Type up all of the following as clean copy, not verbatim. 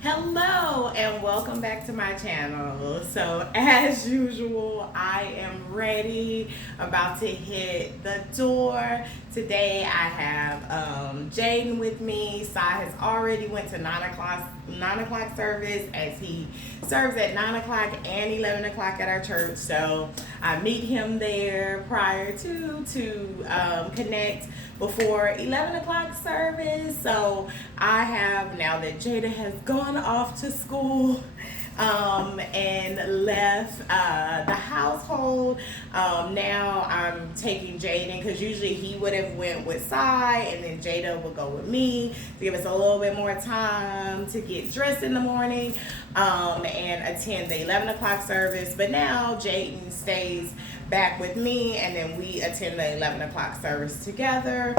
Hello and welcome back to my channel. So as usual, I am ready, about to hit the door. Today I have Jaden with me. Sai has already went to 9 o'clock service, as he serves at 9 o'clock and 11 o'clock at our church. So I meet him there prior to connect before 11 o'clock service. So I have, now that Jada has gone off to school and left the household, now I'm taking Jaden, because usually he would have went with Sai and then Jada would go with me to give us a little bit more time to get dressed in the morning and attend the 11 o'clock service. But now Jaden stays back with me, and then we attend the 11 o'clock service together.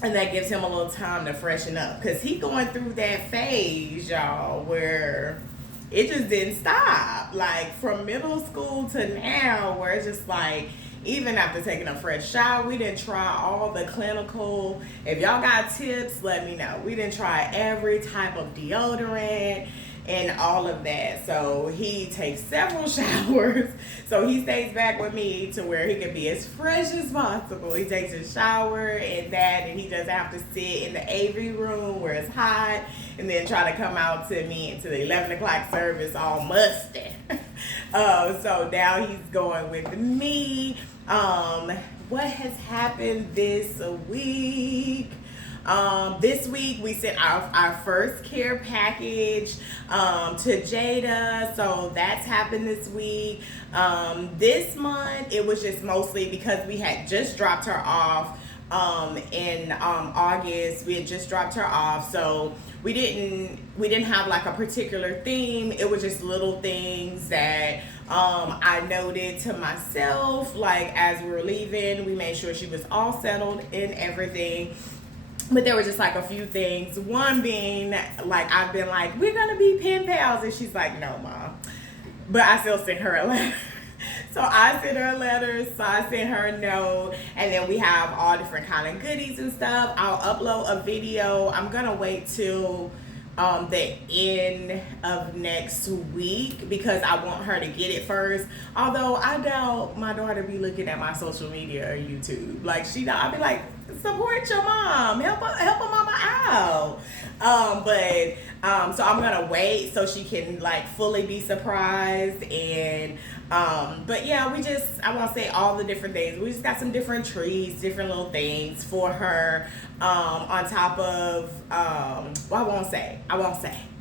And that gives him a little time to freshen up, because he going through that phase, y'all, where it just didn't stop. Like from middle school to now, where it's just like, even after taking a fresh shower, we didn't try all the clinical. If y'all got tips, let me know. We didn't try every type of deodorant and all of that. So he takes several showers. So he stays back with me to where he can be as fresh as possible. He takes a shower and that, and he doesn't have to sit in the AV room where it's hot and then try to come out to me into the 11 o'clock service all musty. So now he's going with me. What has happened this week? This week we sent our first care package to Jada, so that's happened this week. This month it was just mostly because we had just dropped her off in August. We had just dropped her off, so we didn't have like a particular theme. It was just little things that I noted to myself, like as we were leaving. We made sure she was all settled in everything. But there were just like a few things. One being, like, I've been like, we're gonna be pen pals, and she's like, no, Mom. But I still sent her a letter. So I sent her a letter, so I sent her a note, and then we have all different kind of goodies and stuff. I'll upload a video. I'm gonna wait till the end of next week, because I want her to get it first. Although I doubt my daughter be looking at my social media or YouTube. Like, I'll be like, support your mom, help a mama out. So I'm gonna wait so she can like fully be surprised. And but yeah, I won't say all the different things. We just got some different trees, different little things for her, on top of well, I won't say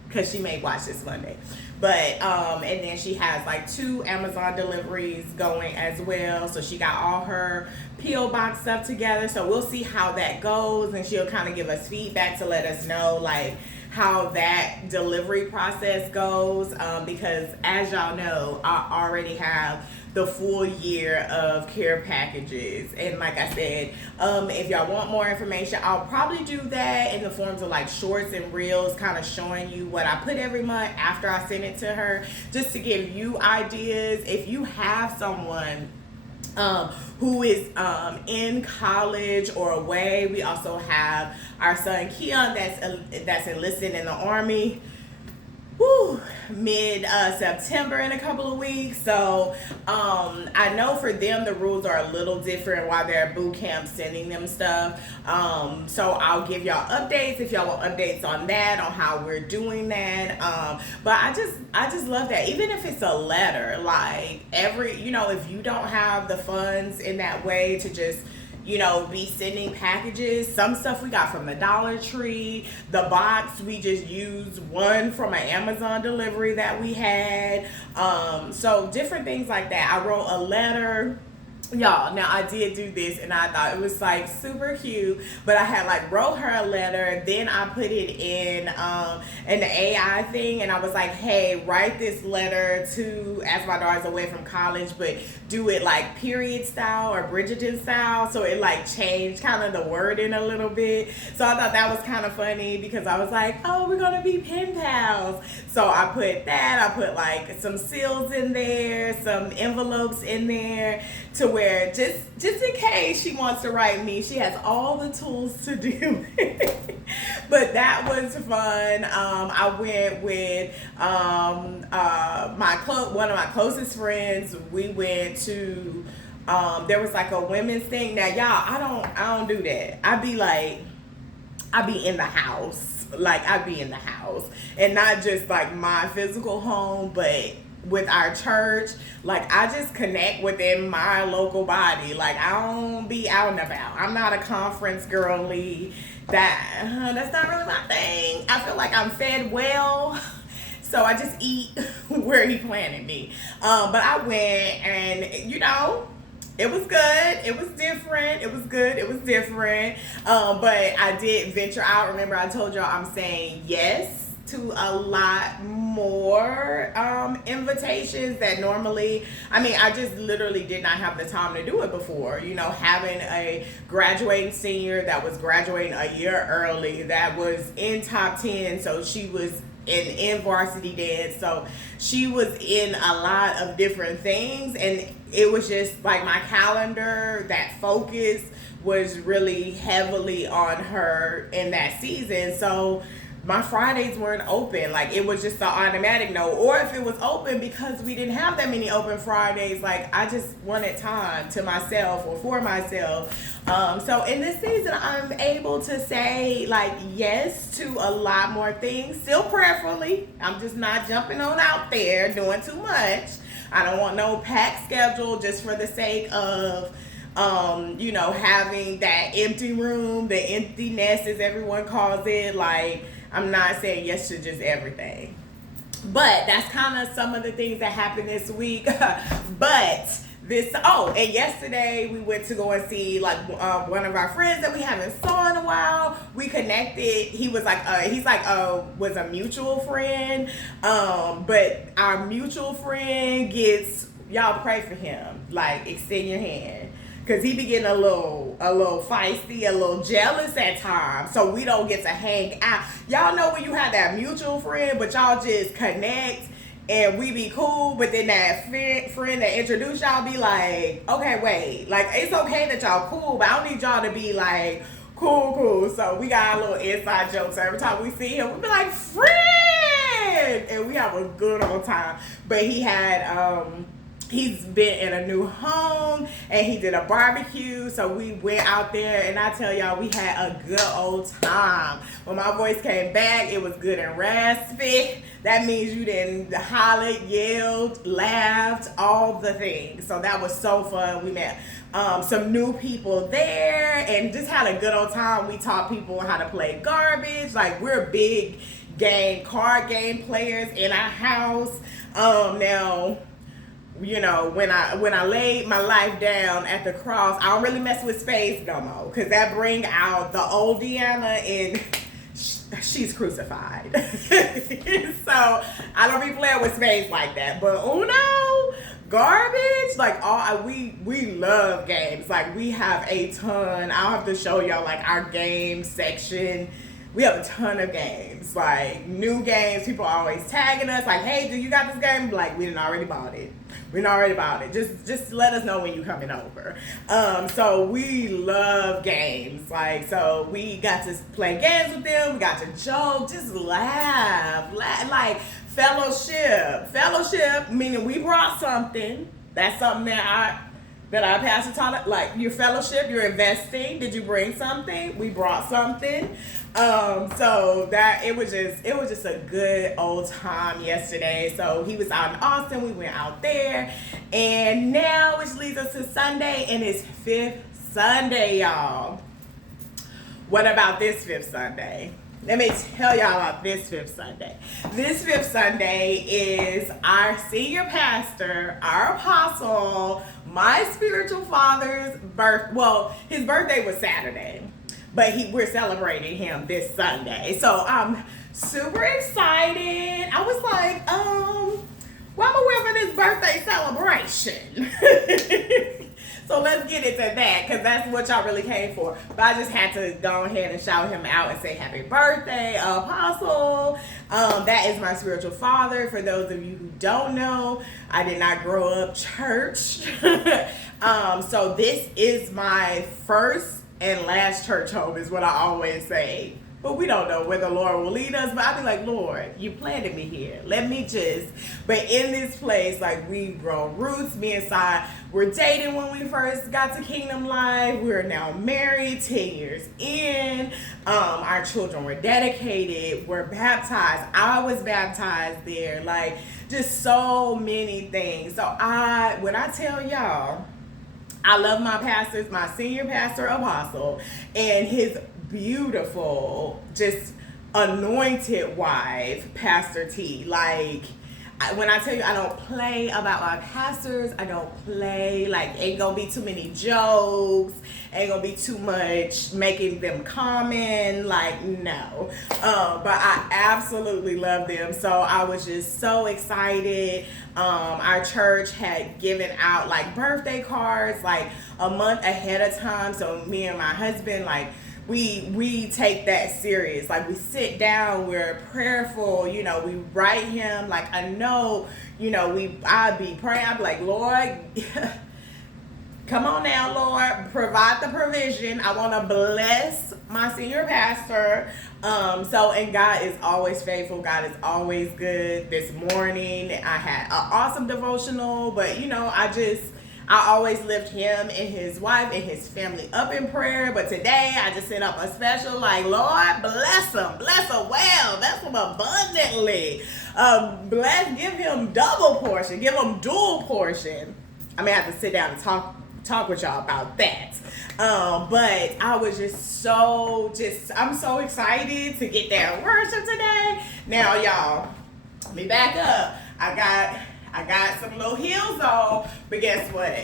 because she may watch this Monday. But and then she has like 2 Amazon deliveries going as well. So she got all her P.O. box stuff together. So we'll see how that goes, and she'll kind of give us feedback to let us know like how that delivery process goes, because as y'all know, I already have the full year of care packages. And like I said, if y'all want more information, I'll probably do that in the forms of like shorts and reels, kind of showing you what I put every month after I send it to her, just to give you ideas. If you have someone who is in college or away, we also have our son Keon that's enlisted in the Army. Mid September in a couple of weeks. So I know for them the rules are a little different while they're at boot camp, sending them stuff. So I'll give y'all updates if y'all want updates on that, on how we're doing that. But I just love that. Even if it's a letter, like if you don't have the funds in that way to just be sending packages. Some stuff we got from the Dollar Tree. The box, we just used one from an Amazon delivery that we had. So different things like that. I wrote a letter. Y'all, now I did do this and I thought it was like super cute, but I had like wrote her a letter, then I put it in an AI thing, and I was like, hey, write this letter to, as my daughter's away from college, but do it like period style or Bridgerton style, so it like changed kind of the wording a little bit. So I thought that was kind of funny, because I was like, oh, we're gonna be pen pals. So I put that, I put like some seals in there, some envelopes in there, to where just in case she wants to write me, she has all the tools to do it. But that was fun. I went with one of my closest friends. We went to there was like a women's thing. Now y'all, I don't do that. I be in the house. Like I be in the house. And not just like my physical home, but with our church, like I just connect within my local body. Like I don't be out and about. I'm not a conference girly. That's not really my thing. I feel like I'm fed well, so I just eat where he planted me. But I went and it was good. It was different. It was good. It was different. But I did venture out. Remember, I told y'all I'm saying yes to a lot more invitations that normally, I just literally did not have the time to do it before. Having a graduating senior that was graduating a year early, that was in top 10, so she was in varsity dance, so she was in a lot of different things, and it was just like my calendar, that focus was really heavily on her in that season. So my Fridays weren't open. Like it was just an automatic no. Or if it was open, because we didn't have that many open Fridays, like I just wanted time to myself or for myself. So in this season, I'm able to say like yes to a lot more things. Still prayerfully. I'm just not jumping on out there doing too much. I don't want no packed schedule just for the sake of having that empty room, the empty nest as everyone calls it. Like I'm not saying yes to just everything. But that's kind of some of the things that happened this week. And yesterday we went to go and see like one of our friends that we haven't saw in a while. We connected. He was like was a mutual friend. But our mutual friend y'all pray for him. Like extend your hand. Cause he be getting a little feisty, a little jealous at times. So we don't get to hang out. Y'all know when you have that mutual friend, but y'all just connect and we be cool. But then that friend that introduced y'all be like, okay, wait. Like it's okay that y'all cool, but I don't need y'all to be like cool. So we got a little inside jokes every time we see him. We be like, friend, and we have a good old time. But he had he's been in a new home and he did a barbecue, so we went out there and I tell y'all we had a good old time. When my voice came back, it was good and raspy. That means you didn't holler, yelled, laughed, all the things. So that was so fun. We met some new people there and just had a good old time. We taught people how to play garbage. Like we're big card game players in our house. Now when I laid my life down at the cross, I don't really mess with spades no more, because that bring out the old Deanna and she's crucified. So I don't be playing with spades like that. But Uno, garbage, like we love games. Like we have a ton. I'll have to show y'all like our game section. We have a ton of games, like new games. People are always tagging us, like, "Hey, do you got this game?" Like, we done already bought it. Just let us know when you coming over. So we love games. Like, so we got to play games with them. We got to joke, just laugh, like fellowship. Meaning we brought something. That's something that our pastor taught, like your fellowship, you're investing. Did you bring something? We brought something. So that it was just a good old time yesterday. So he was out in Austin, we went out there, and now which leads us to Sunday, and it's fifth Sunday, y'all. What about this fifth Sunday? Let me tell y'all about this fifth Sunday. This fifth Sunday is our senior pastor, our apostle, my spiritual father's his birthday was Saturday, but we're celebrating him this Sunday. So I'm super excited. I was like, what am I wearing for this birthday celebration? So let's get into that, because that's what y'all really came for. But I just had to go ahead and shout him out and say happy birthday, Apostle. That is my spiritual father. For those of you who don't know, I did not grow up church. So this is my first and last church home, is what I always say. but we don't know where the Lord will lead us. But I be like, Lord, you planted me here. Let me just. But in this place, like, we've grown roots. Me and Sai were dating when we first got to Kingdom Life. We're now married 10 years in. Our children were dedicated. We're baptized. I was baptized there. Like, just so many things. So when I tell y'all, I love my pastors, my senior pastor, Apostle, and his beautiful, just anointed wife, Pastor T. Like, when I tell you I don't play about my pastors, I don't play. Like, ain't gonna be too many jokes, ain't gonna be too much making them common. Like, no. But I absolutely love them. So I was just so excited. Our church had given out like birthday cards like a month ahead of time. So me and my husband, like, we take that serious. Like, we sit down, we're prayerful, you know, we write him. Like, I know, you know, I'd be praying, I'd be like, Lord, come on now, Lord, provide the provision. I want to bless my senior pastor. And God is always faithful. God is always good. This morning I had an awesome devotional, but you know, I always lift him and his wife and his family up in prayer. But today I just set up a special, like, Lord, bless him well, bless him abundantly. Give him double portion, give him dual portion. I may have to sit down and talk with y'all about that. But I was I'm so excited to get there and worship today. Now, y'all, let me back up. I got some little heels on, but guess what?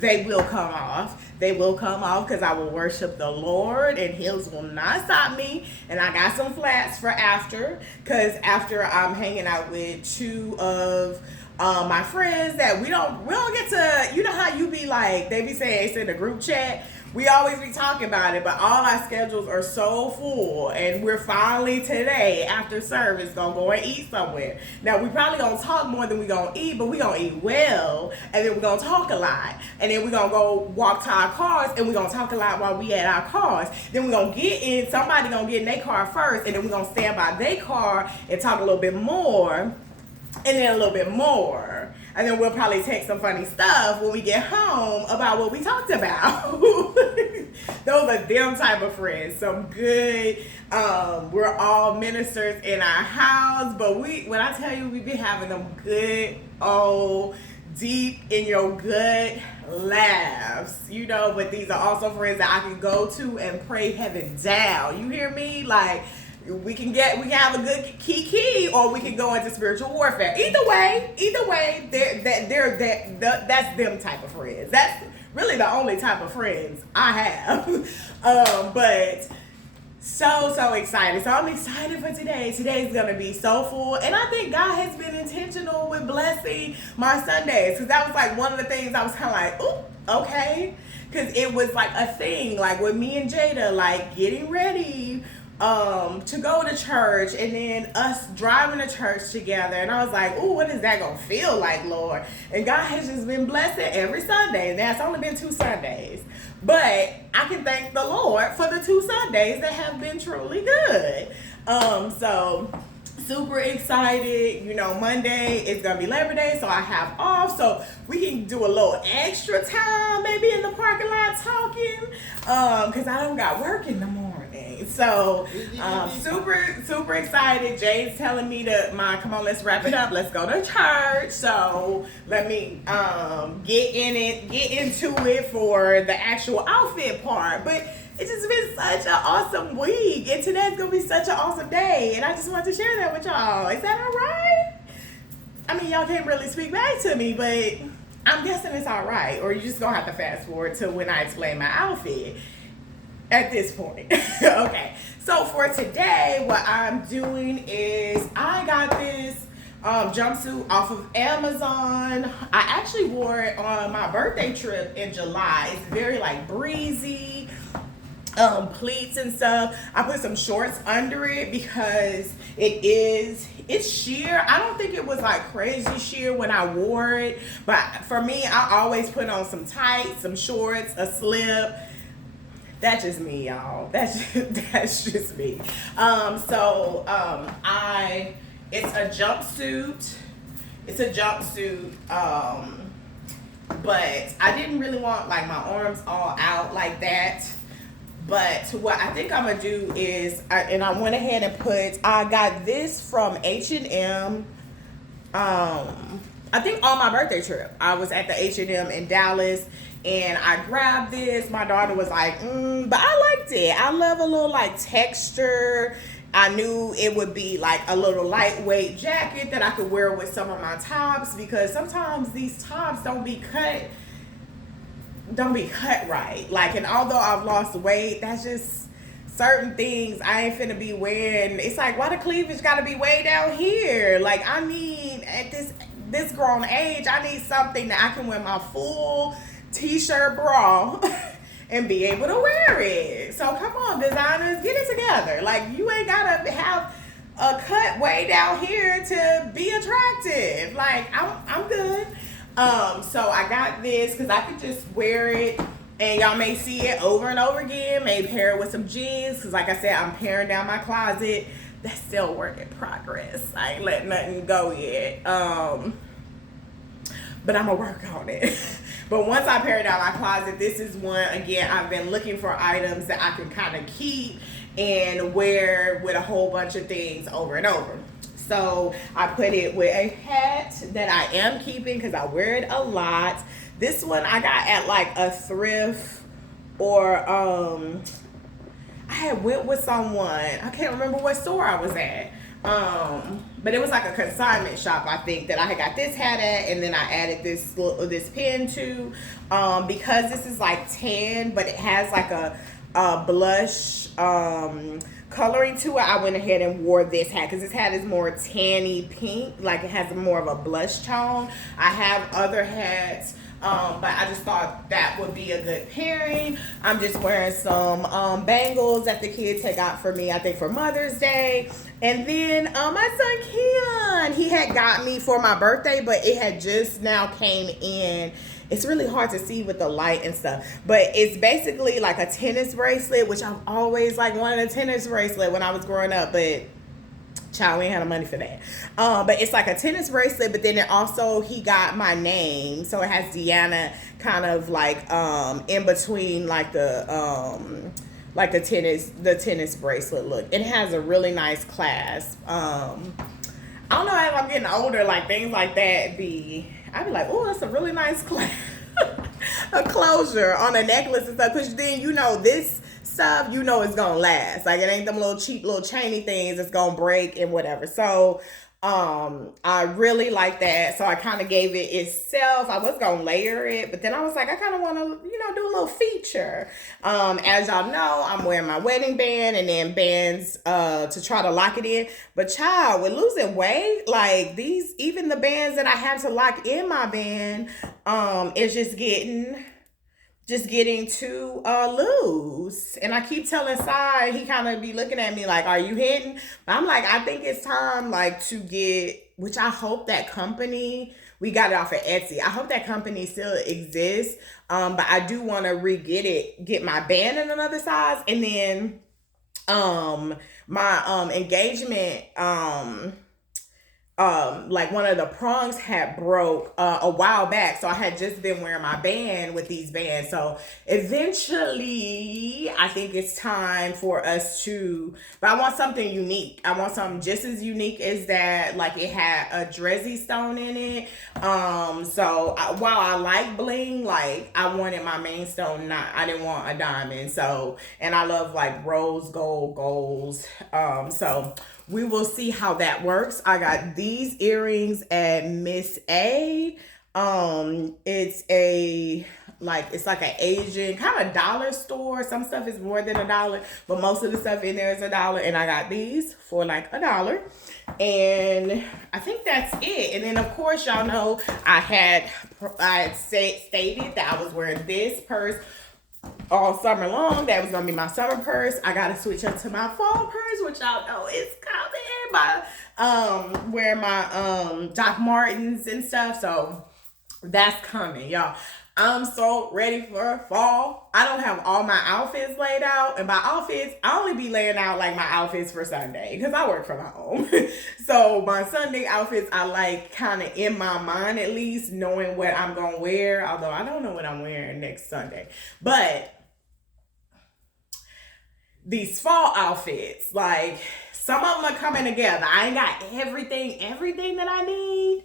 They will come off. They will come off because I will worship the Lord, and heels will not stop me. And I got some flats for after, because after I'm hanging out with two of my friends that we don't get to, you know how you be like, they be saying it's in the group chat. We always be talking about it, but all our schedules are so full, and we're finally today after service gonna go and eat somewhere. Now we probably gonna talk more than we gonna eat, but we gonna eat well, and then we're gonna talk a lot, and then we're gonna go walk to our cars, and we're gonna talk a lot while we at our cars. Then we're gonna somebody gonna get in their car first, and then we're gonna stand by their car and talk a little bit more, and then a little bit more. And then we'll probably take some funny stuff when we get home about what we talked about. Those are them type of friends. Some good, we're all ministers in our house. But when I tell you, we be having them good, old, deep in your gut laughs. You know, but these are also friends that I can go to and pray heaven down. You hear me? Like, we can have a good kiki, or we can go into spiritual warfare. Either way, that's them type of friends. That's really the only type of friends I have. But so excited. So I'm excited for today. Today's gonna be so full, and I think God has been intentional with blessing my Sundays, because that was like one of the things I was kind of like, ooh, okay, because it was like a thing, like with me and Jada, like getting ready to go to church, and then us driving to church together, and I was like, ooh, what is that gonna feel like, Lord? And God has just been blessing every Sunday, and that's only been 2 Sundays, but I can thank the Lord for the 2 Sundays that have been truly good. So super excited. You know, Monday is gonna be Labor Day, so I have off, so we can do a little extra time maybe in the parking lot talking, because I don't got work in the morning. So super excited. Jay's telling me come on, let's wrap it up, let's go to church. So let me get into it for the actual outfit part. But it's just been such an awesome week, and today's gonna be such an awesome day, and I just wanted to share that with y'all. Is that all right? I mean, y'all can't really speak back to me, but I'm guessing it's all right, or you're just gonna have to fast forward to when I explain my outfit at this point. Okay, so for today, what I'm doing is I got this jumpsuit off of Amazon. I actually wore it on my birthday trip in July. It's very like breezy, pleats and stuff. I put some shorts under it because it's sheer. I don't think it was like crazy sheer when I wore it, but for me, I always put on some tights, some shorts, a slip. That's just me, y'all. That's just me. I it's a jumpsuit. It's a jumpsuit. But I didn't really want like my arms all out like that. But what I think I'm gonna do is, I went ahead and I got this from H&M. I think on my birthday trip, I was at the H&M in Dallas, and I grabbed this. My daughter was like, but I liked it. I love a little like texture. I knew it would be like a little lightweight jacket that I could wear with some of my tops, because sometimes these tops don't be cut right. Like, and although I've lost weight, that's just certain things I ain't finna be wearing. It's like, why the cleavage gotta be way down here? Like, I need, at this grown age, I need something that I can wear my full t-shirt bra and be able to wear it. So come on, designers, get it together. Like, you ain't gotta have a cut way down here to be attractive. Like, I'm good. So I got this because I could just wear it, and y'all may see it over and over again. May pair it with some jeans, because like I said, I'm paring down my closet. That's still a work in progress. I ain't letting nothing go yet. But I'm gonna work on it. But once I pare down my closet, this is one, again, I've been looking for items that I can kind of keep and wear with a whole bunch of things over and over. So I put it with a hat that I am keeping because I wear it a lot. This one I got at like a thrift, or I had went with someone. I can't remember what store I was at. But it was like a consignment shop, I think, that I had got this hat at, and then I added this pin to, because this is like tan, but it has like a blush coloring to it. I went ahead and wore this hat because this hat is more tanny pink, like it has more of a blush tone. I have other hats, but I just thought that would be a good pairing. I'm just wearing some bangles that the kids had got for me, I think for Mother's Day. And then my son Keon, he had got me for my birthday, but it had just now came in. It's really hard to see with the light and stuff, but it's basically like a tennis bracelet, which I've always like wanted a tennis bracelet when I was growing up, but child, we ain't had the money for that. But it's like a tennis bracelet, but then it also, he got my name, so it has Deanna kind of like in between like the tennis bracelet look. It has a really nice clasp. I don't know, as I'm getting older, like things like that I'd be like, oh, that's a really nice a closure on a necklace and stuff, because then this stuff it's gonna last. Like, it ain't them little cheap little chainy things that's gonna break and whatever. So I really like that. So I kind of gave it itself. I was gonna layer it, but then I was like, I kind of want to do a little feature. As y'all know, I'm wearing my wedding band and then bands to try to lock it in. But child, with losing weight, like even the bands that I have to lock in my band, is just getting too loose. And I keep telling Sai, he kind of be looking at me like, are you hitting? But I'm like, I think it's time like to get, which I hope that company, we got it off of Etsy, I hope that company still exists. But I do want to get my band in another size. And then my engagement, like one of the prongs had broke a while back, so I had just been wearing my band with these bands. So eventually I think it's time for us but I want something unique. I want something just as unique as that. Like, it had a Dresy stone in it. So while I like bling, like I wanted my main stone, I didn't want a diamond. So, and I love like rose goals. So we will see how that works. I got these earrings at Miss A. It's like an Asian kind of dollar store. Some stuff is more than $1, but most of the stuff in there is $1. And I got these for like $1. And I think that's it. And then of course, y'all know I had stated that I was wearing this purse all summer long. That was gonna be my summer purse. I gotta switch up to my fall purse, which y'all know is coming. Wear my Doc Martens and stuff. So that's coming, y'all. I'm so ready for fall. I don't have all my outfits laid out. And by outfits, I only be laying out like my outfits for Sunday because I work from home. So my Sunday outfits, I like kind of in my mind at least knowing what I'm going to wear. Although I don't know what I'm wearing next Sunday. But these fall outfits, like some of them are coming together. I ain't got everything that I need,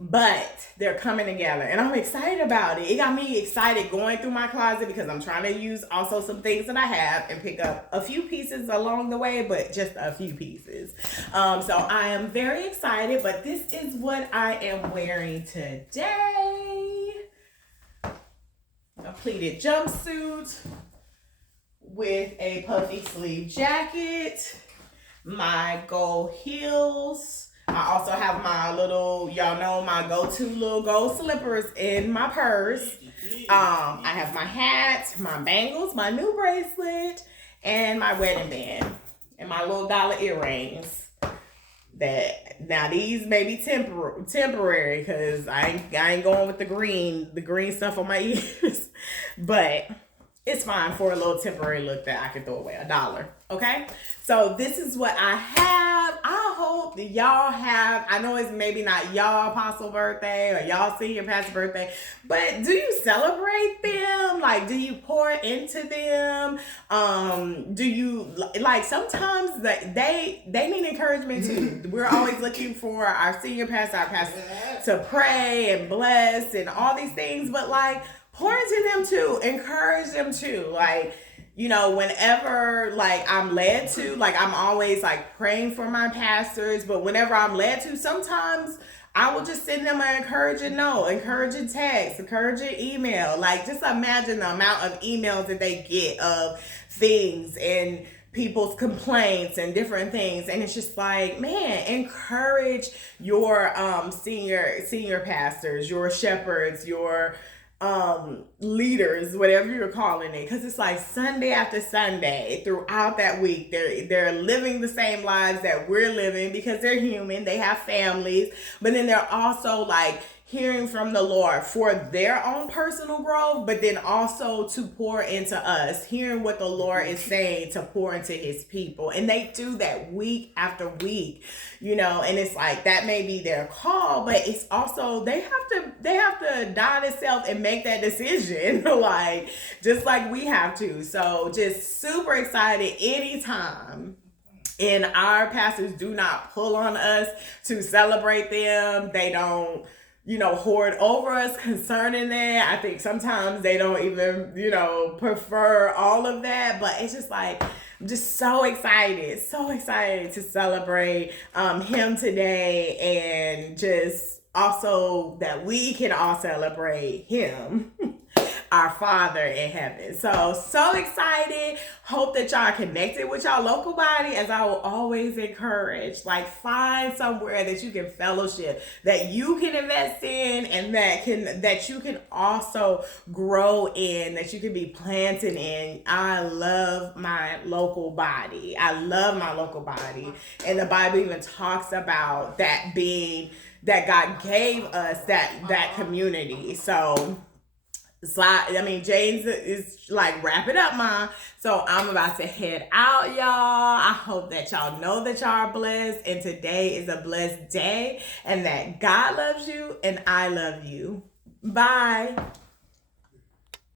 but they're coming together and I'm excited about it. It got me excited going through my closet because I'm trying to use also some things that I have and pick up a few pieces along the way, but just a few pieces. So I am very excited, but this is what I am wearing today. A pleated jumpsuit with a puffy sleeve jacket, my gold heels. I also have my little, y'all know, my go-to little gold slippers in my purse. I have my hat, my bangles, my new bracelet, and my wedding band, and my little dollar earrings. That now these may be temporary because I ain't going with the green stuff on my ears, but it's fine for a little temporary look that I can throw away $1. Okay, so this is what I have. I hope that y'all have. I know it's maybe not y'all apostle birthday or y'all senior pastor birthday, but do you celebrate them? Like, do you pour into them? Do you like sometimes they need encouragement too? We're always looking for our senior pastor, our pastor to pray and bless and all these things, but like pour into them too, encourage them too. Like, you know, whenever like I'm led to, like I'm always like praying for my pastors, but whenever I'm led to, sometimes I will just send them an encouraging note, encouraging text, encouraging email. Like just imagine the amount of emails that they get of things and people's complaints and different things, and it's just like, man, encourage your senior pastors, your shepherds, your leaders, whatever you're calling it, because it's like Sunday after Sunday throughout that week they're living the same lives that we're living because they're human, they have families, but then they're also like hearing from the Lord for their own personal growth, but then also to pour into us, hearing what the Lord is saying to pour into his people. And they do that week after week, you know, and it's like that may be their call, but it's also they have to die to self and make that decision, like just like we have to. So just super excited anytime. And our pastors do not pull on us to celebrate them. They don't, you know, hoard over us concerning that. I think sometimes they don't even, you know, prefer all of that. But it's just like, I'm just so excited to celebrate him today, and just also that we can all celebrate him. Our Father in heaven. So excited. Hope that y'all are connected with y'all local body, as I will always encourage. Like, find somewhere that you can fellowship, that you can invest in, and that you can also grow in, that you can be planted in. I love my local body. And the Bible even talks about that being that God gave us that community. So I mean, James is like, wrap it up, Mom. So I'm about to head out, y'all. I hope that y'all know that y'all are blessed, and today is a blessed day, and that God loves you and I love you. Bye.